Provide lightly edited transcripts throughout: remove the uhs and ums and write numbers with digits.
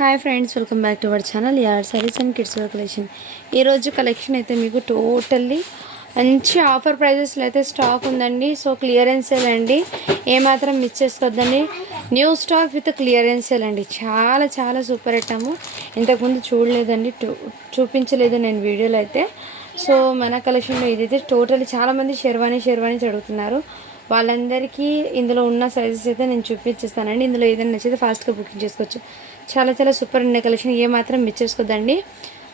Hi friends, welcome back to our channel యార్ saris and kids wear collection. ఈరోజు collection అయితే మీకు టోటల్లీ మంచి ఆఫర్ ప్రైజెస్లో అయితే స్టాక్ ఉందండి. సో క్లియరెన్స్ సేల్ అండి, ఏమాత్రం మిస్ చేసుకోవద్దండి. New stock with clearance sale అండి. చాలా చాలా సూపర్ ఐటమ్. ఇంతకుముందు చూడలేదండి, చూపించలేదు నేను వీడియోలో అయితే. సో మన కలెక్షన్లో ఇదైతే టోటల్లీ చాలామంది షెర్వానీస్ అడుగుతున్నారు. వాళ్ళందరికీ ఇందులో ఉన్న సైజెస్ అయితే నేను చూపించేస్తానండి. ఇందులో ఏదైనా నచ్చితే ఫాస్ట్గా బుకింగ్ చేసుకోవచ్చు. చాలా చాలా సూపర్ ఉండే కలెక్షన్, ఏమాత్రం మిస్ చేసుకోద్దండి.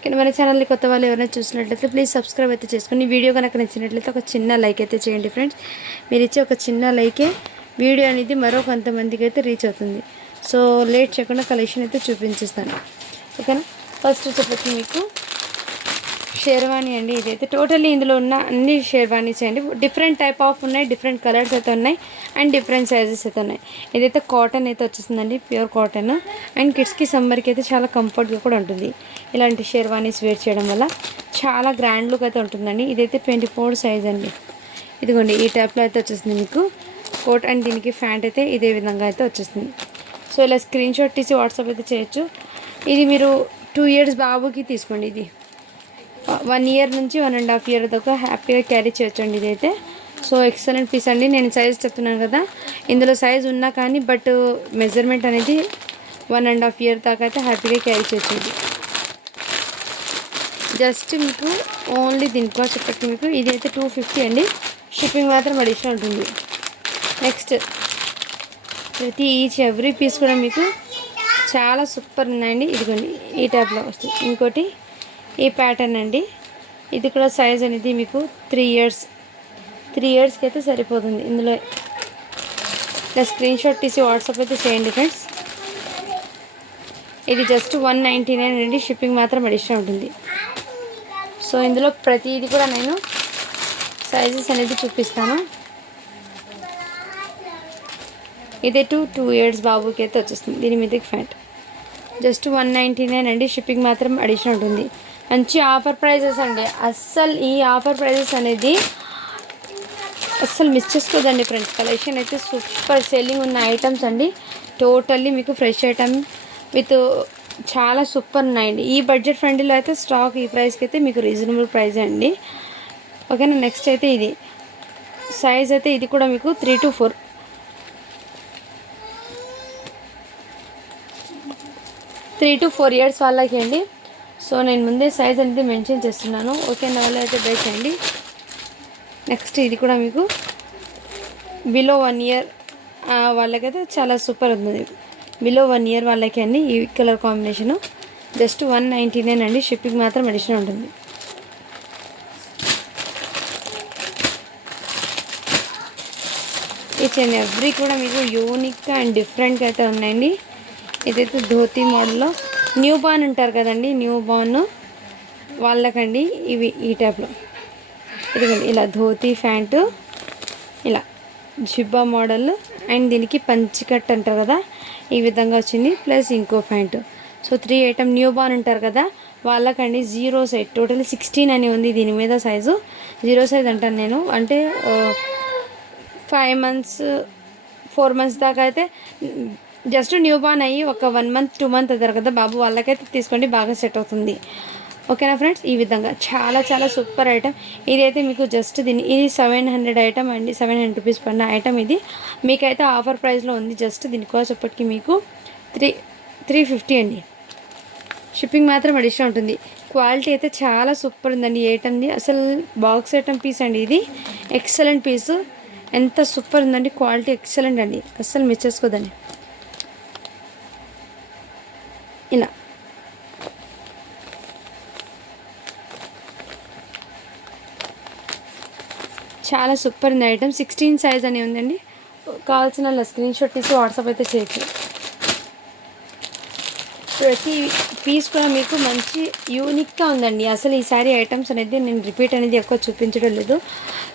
కానీ మన ఛానల్ని కొత్త వాళ్ళు ఎవరైనా చూసినట్లయితే ప్లీజ్ సబ్స్క్రైబ్ అయితే చేసుకుని, వీడియో కనుక నచ్చినట్లయితే ఒక చిన్న లైక్ అయితే చేయండి ఫ్రెండ్స్. మీరు ఇచ్చే ఒక చిన్న లైకే వీడియో అనేది మరో కొంతమందికి అయితే రీచ్ అవుతుంది. సో లేట్ చేయకుండా కలెక్షన్ అయితే చూపించేస్తాను, ఓకేనా. ఫస్ట్ చెప్పచ్చు మీకు షేర్వాణి అండి. ఇదైతే టోటల్లీ ఇందులో ఉన్న అన్ని షేర్వానీస్ అండి. డిఫరెంట్ టైప్ ఆఫ్ ఉన్నాయి, డిఫరెంట్ కలర్స్ అయితే ఉన్నాయి అండ్ డిఫరెంట్ సైజెస్ అయితే ఉన్నాయి. ఇదైతే కాటన్ అయితే వచ్చేసిందండి, ప్యూర్ కాటన్. అండ్ కిడ్స్కి సమ్మర్కి అయితే చాలా కంఫర్ట్గా కూడా ఉంటుంది. ఇలాంటి షేర్వానీస్ వేర్ చేయడం వల్ల చాలా గ్రాండ్ లుక్ అయితే ఉంటుందండి. ఇదైతే 24 సైజ్ అండి. ఇదిగోండి ఈ టైప్లో అయితే వచ్చేసింది మీకు కోట్. అండ్ దీనికి ప్యాంట్ అయితే ఇదే విధంగా అయితే వచ్చేస్తుంది. సో ఇలా స్క్రీన్ షాట్ తీసి వాట్సాప్ అయితే చేయొచ్చు. ఇది మీరు 2 years బాబుకి తీసుకోండి. ఇది 1 year నుంచి 1.5 year దాకా హ్యాపీగా క్యారీ చేయొచ్చండి ఇదైతే. సో ఎక్సలెంట్ పీస్ అండి. నేను సైజ్ చెప్తున్నాను కదా, ఇందులో సైజ్ ఉన్నా కానీ బట్ మెజర్మెంట్ అనేది 1.5 year దాకా అయితే హ్యాపీగా క్యారీ చేయొచ్చు. జస్ట్ మీకు ఓన్లీ దీని కాస్ట్ చెప్పండి. మీకు ఇదైతే 250 అండి. షిప్పింగ్ మాత్రం అడిషనల్ ఉంటుంది. నెక్స్ట్ ప్రతి ఎవ్రీ పీస్ కూడా మీకు చాలా సూపర్ ఉన్నాయండి. ఇదిగోండి ఈ టైప్లో వస్తుంది. ఇంకోటి ఈ ప్యాటర్న్ అండి. ఇది కూడా సైజ్ అనేది మీకు 3 yearsకి అయితే సరిపోతుంది. ఇందులో ఇలా స్క్రీన్ షాట్ తీసి వాట్సాప్ అయితే చేయండి ఫ్రెండ్స్. ఇది జస్ట్ 199 అండి. షిప్పింగ్ మాత్రం అడిషనల్ ఉంటుంది. సో ఇందులో ప్రతిది కూడా నేను సైజెస్ అనేది చూపిస్తాను. ఇదే 2 years బాబుకి అయితే వచ్చేస్తుంది. దీని మీదకి ప్యాంట్ జస్ట్ 199 అండి. షిప్పింగ్ మాత్రం అడిషనల్ ఉంటుంది. మంచి ఆఫర్ ప్రైజెస్ అండి. అస్సలు ఈ ఆఫర్ ప్రైజెస్ అనేది అస్సలు మిస్ చేసుకోదండి ఫ్రెండ్స్. కలెక్షన్ అయితే సూపర్ సెల్లింగ్ ఉన్న ఐటమ్స్ అండి. టోటల్లీ మీకు ఫ్రెష్ ఐటమ్ విత్ చాలా సూపర్ ఉన్నాయండి. ఈ బడ్జెట్ ఫ్రెండ్లీలో అయితే స్టాక్ ఈ ప్రైస్కి అయితే మీకు రీజనబుల్ ప్రైస్ అండి, ఓకేనా. నెక్స్ట్ అయితే ఇది సైజ్ అయితే ఇది కూడా మీకు 3 to 4 years వాళ్ళకి అండి. సో నేను ముందే సైజ్ అనేది మెన్షన్ చేస్తున్నాను, ఓకేనా. వాళ్ళు అయితే బై చేయండి. నెక్స్ట్ ఇది కూడా మీకు బిలో 1 year వాళ్ళకైతే చాలా సూపర్ ఉంది. బిలో 1 year వాళ్ళకి అండి. ఈ కలర్ కాంబినేషను జస్ట్ 199 అండి. షిప్పింగ్ మాత్రం అడిషనల్ ఉంటుంది. ఈచ్ అండ్ ఎవ్రీ కూడా మీకు యూనిక్గా అండ్ డిఫరెంట్గా అయితే ఉన్నాయండి. ఇదైతే ధోతి మోడల్లో న్యూ బార్న్ ఉంటారు కదండి, న్యూ బార్న్ వాళ్ళకండి ఇవి ఈ టైప్లో. ఇదిగోండి ఇలా ధోతి ప్యాంటు, ఇలా జిబ్బా మోడల్ అండ్ దీనికి పంచికట్ అంటారు కదా, ఈ విధంగా వచ్చింది. ప్లస్ ఇంకో pant. So 3 item new born ఉంటారు కదా వాళ్ళకండి. 0 size టోటల్ 16 అని ఉంది దీని మీద. సైజు 0 size అంటాను నేను. అంటే 5 months 4 months దాకా అయితే జస్ట్ న్యూ బార్న్ అయ్యి ఒక 1 month 2 month అవుతారు కదా బాబు, వాళ్ళకైతే తీసుకోండి, బాగా సెట్ అవుతుంది, ఓకేనా ఫ్రెండ్స్. ఈ విధంగా చాలా చాలా సూపర్ ఐటమ్. ఇదైతే మీకు జస్ట్ ఇది 700 ఐటమ్ అండి. 700 రూపీస్ పడిన ఐటమ్ ఇది మీకైతే ఆఫర్ ప్రైస్లో ఉంది. జస్ట్ దీనికోసం ఇప్పటికి మీకు 350 అండి. షిప్పింగ్ మాత్రం అడిషనల్ ఉంటుంది. క్వాలిటీ అయితే చాలా సూపర్ ఉందండి. ఈ ఐటమ్ది అసలు బాక్స్ ఐటమ్ పీస్ అండి. ఇది ఎక్సలెంట్ పీసు. ఎంత సూపర్ ఉందండి, క్వాలిటీ ఎక్సలెంట్ అండి. అస్సలు మిస్ చేసుకోదండి. ఇలా చాలా సూపర్ ఉంది ఐటమ్. 16 size అని ఉందండి. కావాల్సిన స్క్రీన్ షాట్ తీసి వాట్సాప్ అయితే చేయొచ్చు. ప్రతి పీస్ కూడా మీకు మంచి యూనిక్గా ఉందండి. అసలు ఈ సారీ ఐటమ్స్ అనేది నేను రిపీట్ అనేది ఎక్కువ చూపించడం లేదు.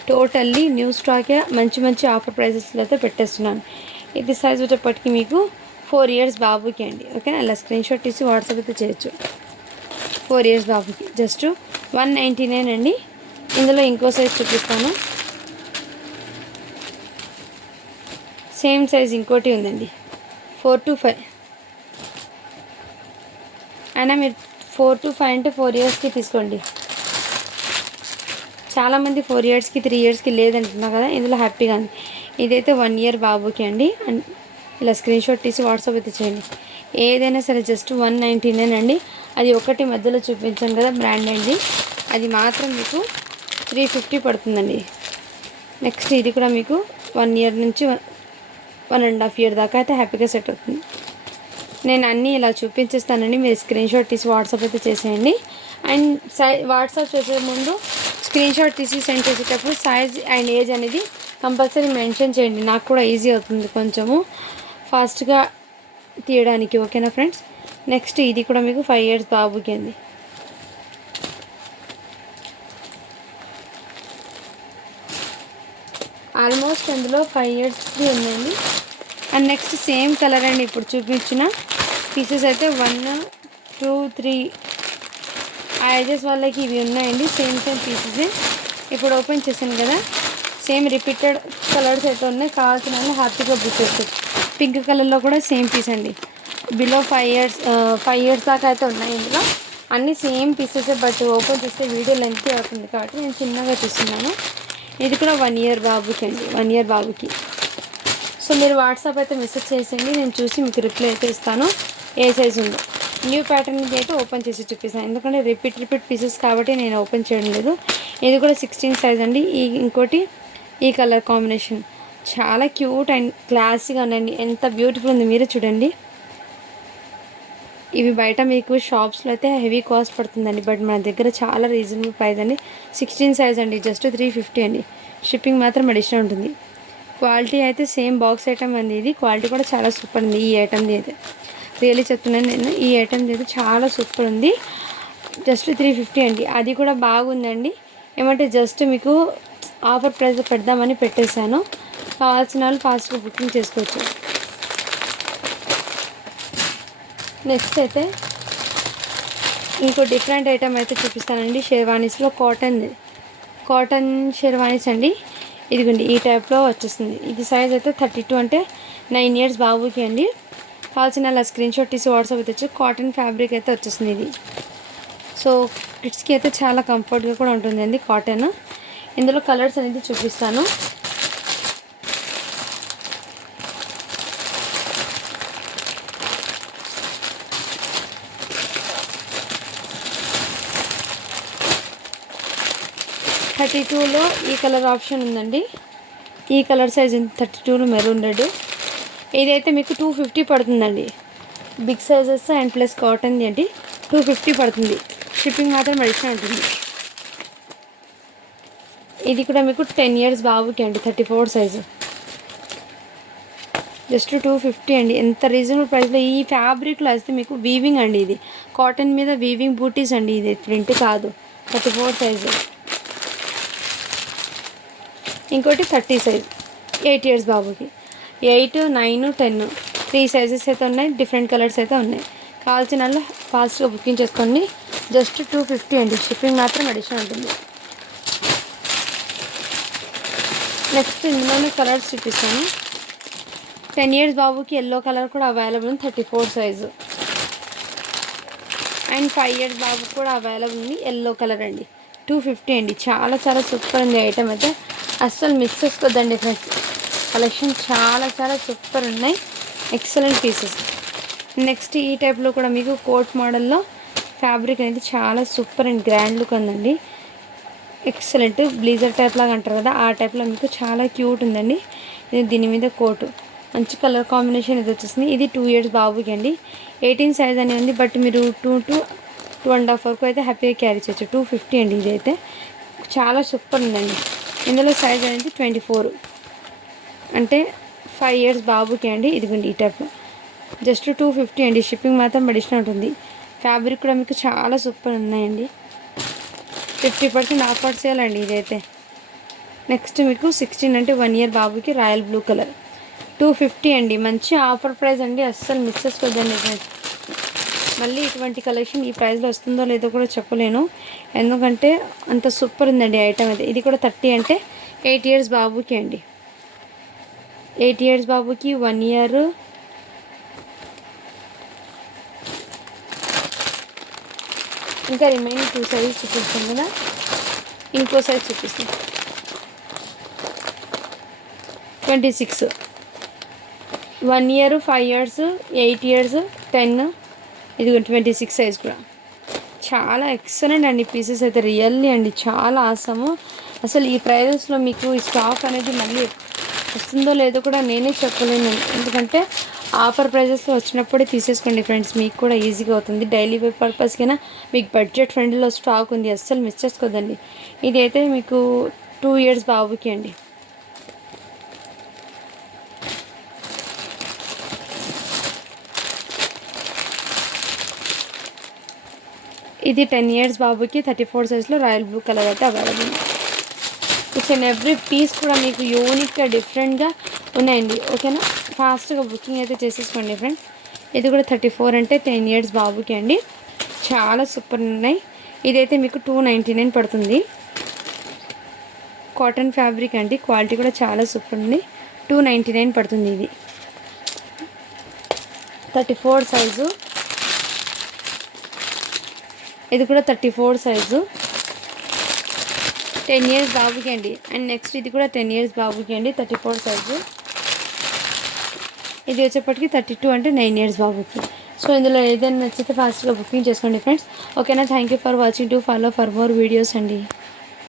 టోటల్లీ న్యూ స్టాకే మంచి మంచి ఆఫర్ ప్రైసెస్లో అయితే పెట్టేస్తున్నాను. ఇది సైజ్ వచ్చేప్పటికి మీకు 4 years బాబుకి అండి, ఓకేనా. అలా స్క్రీన్ షాట్ తీసి వాట్సాప్ అయితే చేయొచ్చు. 4 years బాబుకి జస్ట్ 199 అండి. ఇందులో ఇంకో సైజ్ చూపిస్తాను. సేమ్ సైజ్ ఇంకోటి ఉందండి, 4 to 5. అయినా మీరు 4 to 5 అంటే 4 ఇయర్స్కి తీసుకోండి. చాలామంది 4 ఇయర్స్కి 3 ఇయర్స్కి లేదంటున్నా కదా, ఇందులో హ్యాపీగా ఉంది. ఇదైతే 1 ఇయర్ బాబుకి అండి. అండ్ ఇలా స్క్రీన్ షాట్ తీసి వాట్సాప్ అయితే చేయండి. ఏదైనా సరే జస్ట్ 199 అండి. అది ఒకటి మధ్యలో చూపించాను కదా బ్రాండ్ అండి, అది మాత్రం మీకు 350 పడుతుందండి. నెక్స్ట్ ఇది కూడా మీకు 1 ఇయర్ నుంచి 1.5 ఇయర్ దాకా అయితే హ్యాపీగా సెట్ అవుతుంది. నేను అన్నీ ఇలా చూపించేస్తానండి, మీరు స్క్రీన్ షాట్ తీసి వాట్సాప్ అయితే చేసేయండి. అండ్ వాట్సాప్ చేసే ముందు స్క్రీన్ షాట్ తీసి సెండ్ చేసేటప్పుడు సైజ్ అండ్ ఏజ్ అనేది కంపల్సరీ మెన్షన్ చేయండి, నాకు కూడా ఈజీ అవుతుంది కొంచెము ఫాస్ట్గా తీయడానికి. ఓకేనా ఫ్రెండ్స్. నెక్స్ట్ ఇది కూడా మీకు 5 ఇయర్స్ బాబుకి అండి. ఆల్మోస్ట్ అందులో 5 ఇయర్స్కి ఉందండి. అండ్ నెక్స్ట్ సేమ్ కలర్ అండి, ఇప్పుడు చూపించిన పీసెస్ అయితే 1, 2, 3 ఆ ఏజెస్ వాళ్ళకి ఇవి ఉన్నాయండి. సేమ్ పీసెస్ ఇప్పుడు ఓపెన్ చేశాను కదా, సేమ్ రిపీటెడ్ కలర్స్ అయితే ఉన్నాయి. కావాల్సిన వాళ్ళు హ్యాపీగా బుక్ చేసుకోవచ్చు. పింక్ కలర్లో కూడా సేమ్ పీస్ అండి. బిలో 5 ఇయర్స్ దాకా అయితే ఉన్నాయి ఇందులో. అన్నీ సేమ్ పీసెస్, బట్ ఓపెన్ చేస్తే వీడియో లెంత్ అవుతుంది కాబట్టి నేను చిన్నగా తీస్తున్నాను. ఇది కూడా 1 ఇయర్ బాబుకి అండి, 1 ఇయర్ బాబుకి. సో మీరు వాట్సాప్ అయితే మెసేజ్ చేసేయండి, నేను చూసి మీకు రిప్లై అయితే ఇస్తాను ఏ సైజ్ ఉందో. న్యూ ప్యాటర్న్ అయితే ఓపెన్ చేసి చూపిస్తాను, ఎందుకంటే రిపీట్ పీసెస్ కాబట్టి నేను ఓపెన్ చేయడం లేదు. ఇది కూడా 16 సైజ్ అండి. ఇంకోటి ఈ కలర్ కాంబినేషన్ చాలా క్యూట్ అండ్ క్లాసీగా ఉందండి. ఎంత బ్యూటిఫుల్ ఉంది మీరే చూడండి. ఇవి బయట మీకు షాప్స్లో అయితే హెవీ కాస్ట్ పడుతుందండి, బట్ మన దగ్గర చాలా రీజనబుల్ ప్రైస్ అండి. 16 సైజ్ అండి, జస్ట్ 350 అండి. షిప్పింగ్ మాత్రం అడిషనల్ ఉంటుంది. క్వాలిటీ అయితే సేమ్ బాక్స్ ఐటమ్ అండి. ఇది క్వాలిటీ కూడా చాలా సూపర్ ఉంది ఈ ఐటమ్ది అయితే. రియల్లీ చెప్తున్నాను నేను, ఈ ఐటమ్ది అయితే చాలా సూపర్ ఉంది. జస్ట్ 350 అండి. అది కూడా బాగుందండి. ఏమంటే జస్ట్ మీకు ఆఫర్ ప్రైస్ పెడదామని పెట్టేశాను. కావాల్సిన వాళ్ళు ఫాస్ట్గా బుకింగ్ చేసుకోవచ్చు. నెక్స్ట్ అయితే ఇంకో డిఫరెంట్ ఐటమ్ అయితే చూపిస్తానండి. షేర్వానీస్లో కాటన్ షేర్వానీస్ అండి. ఇదిగోండి ఈ టైప్లో వచ్చేస్తుంది. ఇది సైజ్ అయితే 32 అంటే 9 ఇయర్స్ బాబుకి అండి. కావాల్సిన అలా స్క్రీన్ షాట్ తీసి వాట్సాప్ అయితే వచ్చి కాటన్ ఫ్యాబ్రిక్ అయితే వచ్చేస్తుంది ఇది. సో కిడ్స్కి అయితే చాలా కంఫర్ట్గా కూడా ఉంటుందండి కాటన్. ఇందులో కలర్స్ అనేది చూపిస్తాను. థర్టీ టూలో ఈ కలర్ ఆప్షన్ ఉందండి. ఈ కలర్ సైజ్ 32లో మెరూన్ రెడ్. ఇదైతే మీకు 250 పడుతుందండి. బిగ్ సైజెస్ అండ్ ప్లస్ కాటన్ది అండి. 250 పడుతుంది. షిప్పింగ్ మాత్రం అడిషనల్ ఉంటుంది. ఇది కూడా మీకు 10 ఇయర్స్ బాబుకి అండి. 34 సైజు, జస్ట్ 250 అండి. ఎంత రీజనబుల్ ప్రైస్లో ఈ ఫ్యాబ్రిక్లో అయితే మీకు వీవింగ్ అండి. ఇది కాటన్ మీద వీవింగ్ బూటీస్ అండి. ఇది ప్రింట్ కాదు. 34 సైజు. ఇంకోటి 30 సైజ్, 8 ఇయర్స్ బాబుకి. 8, 9, 10 3 సైజెస్ అయితే ఉన్నాయి. డిఫరెంట్ కలర్స్ అయితే ఉన్నాయి. కావాల్సిన వాళ్ళు ఫాస్ట్గా బుకింగ్ చేసుకోండి. జస్ట్ 250 అండి. షిప్పింగ్ మాత్రం అడిషనల్ ఉంటుంది. నెక్స్ట్ ఇందులోనే కలర్స్ చూపిస్తాను. 10 ఇయర్స్ బాబుకి ఎల్లో కలర్ కూడా అవైలబుల్ ఉంది. 34 సైజు. అండ్ 5 ఇయర్స్ బాబుకి కూడా అవైలబుల్ ఉంది. ఎల్లో కలర్ అండి. 250 అండి. చాలా చాలా సూపర్ ఉంది ఐటమ్ అయితే. అస్సలు మిస్ చేసుకోవద్దండి ఫ్రెండ్స్. కలెక్షన్ చాలా సూపర్ ఉన్నాయి. Excellent pieces. నెక్స్ట్ ఈ టైప్లో కూడా మీకు కోట్ మోడల్లో ఫ్యాబ్రిక్ అనేది చాలా సూపర్ అండ్ గ్రాండ్ లుక్ ఉందండి. ఎక్సలెంట్ బ్లీజర్ టైప్ లాగా అంటారు కదా, ఆ టైప్లో మీకు చాలా క్యూట్ ఉందండి. ఇది దీని మీద కోటు మంచి కలర్ కాంబినేషన్ ఇది వచ్చేసింది. ఇది 2 ఇయర్స్ బాబుకి అండి. 18 సైజ్ అని ఉంది, బట్ మీరు 2.5 వరకు అయితే హ్యాపీగా క్యారీ చేయొచ్చు. 250 అండి. ఇది అయితే చాలా సూపర్ ఉందండి. ఇందులో సైజ్ అనేది 24 అంటే 5 ఇయర్స్ బాబుకి అండి. ఇదిగోండి ఈ టైప్లో జస్ట్ 250 అండి. షిప్పింగ్ మాత్రం అడిషనల్ ఉంటుంది. ఫ్యాబ్రిక్ కూడా మీకు చాలా సూపర్ ఉన్నాయండి. 50% ఆఫర్ చేయాలండి ఇదైతే. నెక్స్ట్ మీకు 16 అంటే 1 ఇయర్ బాబుకి రాయల్ బ్లూ కలర్ 250 అండి. మంచి ఆఫర్ ప్రైస్ అండి. అస్సలు మిస్ చేసుకోవద్దండి ఫ్రెండ్స్. మళ్ళీ ఇటువంటి కలెక్షన్ ఈ ప్రైస్లో వస్తుందో లేదో కూడా చెప్పలేను, ఎందుకంటే అంత సూపర్ ఉందండి ఐటమ్ అది. ఇది కూడా 30 అంటే 8 ఇయర్స్ బాబుకి అండి. 8 ఇయర్స్ బాబుకి 1 ఇయర్ ఇంకా రిమైనింగ్ 2 సైజెస్ చూపిస్తాం కదా, ఇంకో సైజ్ చూపిస్తాం. 26, 1 year, 5 years, 8 years, 10, ఇది 26 సైజ్ కూడా చాలా ఎక్సలెంట్ అండి. పీసెస్ అయితే రియల్లీ అండి చాలా ఆసము. అసలు ఈ ప్రైజెస్లో మీకు ఈ స్టాక్ అనేది మళ్ళీ వస్తుందో లేదో కూడా నేనే చెప్పలేను, ఎందుకంటే ఆఫర్ ప్రైజెస్లో వచ్చినప్పుడే తీసేసుకోండి ఫ్రెండ్స్, మీకు కూడా ఈజీగా అవుతుంది. డైలీ వేర్ పర్పస్కైనా మీకు బడ్జెట్ ఫ్రెండ్లీలో స్టాక్ ఉంది, అస్సలు మిస్ చేసుకోదండి. ఇది అయితే మీకు 2 years బాబుకి అండి. ఇది 10 years బాబుకి 34 సైజ్లో రాయల్ బ్లూ కలర్ అయితే available. It's and every piece కూడా మీకు యూనిక్గా డిఫరెంట్గా ఉన్నాయండి. ఓకేనా, ఫాస్ట్గా బుకింగ్ అయితే చేసేసుకోండి ఫ్రెండ్స్. ఇది కూడా 34 అంటే 10 years బాబుకి అండి. చాలా సూపర్ ఉన్నాయి. ఇదైతే మీకు 299 పడుతుంది. కాటన్ ఫ్యాబ్రిక్ అండి, క్వాలిటీ కూడా చాలా సూపర్ ఉంది. 299 పడుతుంది. ఇది 34 సైజు, ఇది కూడా 34 సైజు, 10 years బాబుకి అండి. అండ్ నెక్స్ట్ ఇది కూడా 10 years బాబుకి అండి, 34 సైజు. ఇది వచ్చేప్పటికి 32 అంటే 9 years బాబుకి. సో ఇందులో ఏదైనా నచ్చితే ఫాస్ట్గా బుకింగ్ చేసుకోండి ఫ్రెండ్స్. ఓకేనా, thank you for watching. To follow for more videos అండి.